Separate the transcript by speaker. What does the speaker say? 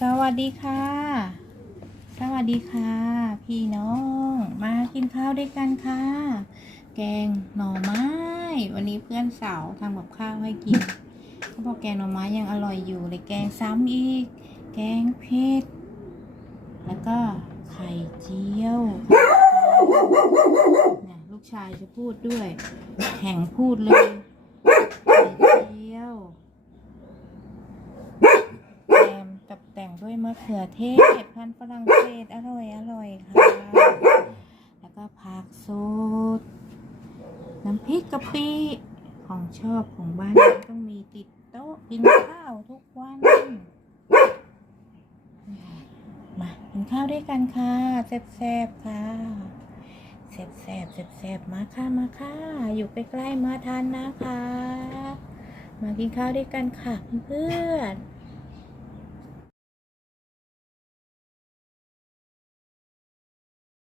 Speaker 1: สวัสดีค่ะ สวัสดีค่ะ พี่น้องมากินข้าวด้วยกันค่ะ แกงหน่อไม้ วันนี้เพื่อนสาวทำกับข้าวให้กินเขาบอกแกงหน่อไม้ยังอร่อยอยู่เลยแกงซ้ำอีก แกงเผ็ดแล้วก็ไข่เจียวลูกชายจะพูดด้วย แข่งพูดเลย ไข่เจียว แกมตกแต่งด้วยมะเขือเทศพันธุ์ฝรั่งเศสอร่อยอร่อยค่ะ แล้วก็ผักสดน้ำพริกกะปิของชอบของบ้านต้องมีติดโต๊ะกินข้าวทุกวัน มากินข้าวด้วยกันค่ะแซ่บๆค่ะแซ่บๆแซ่บๆมาค่ะมาค่ะ อยู่ใกล้ๆมาทานนะคะ มากินข้าวด้วยกันค่ะเพื่อนๆ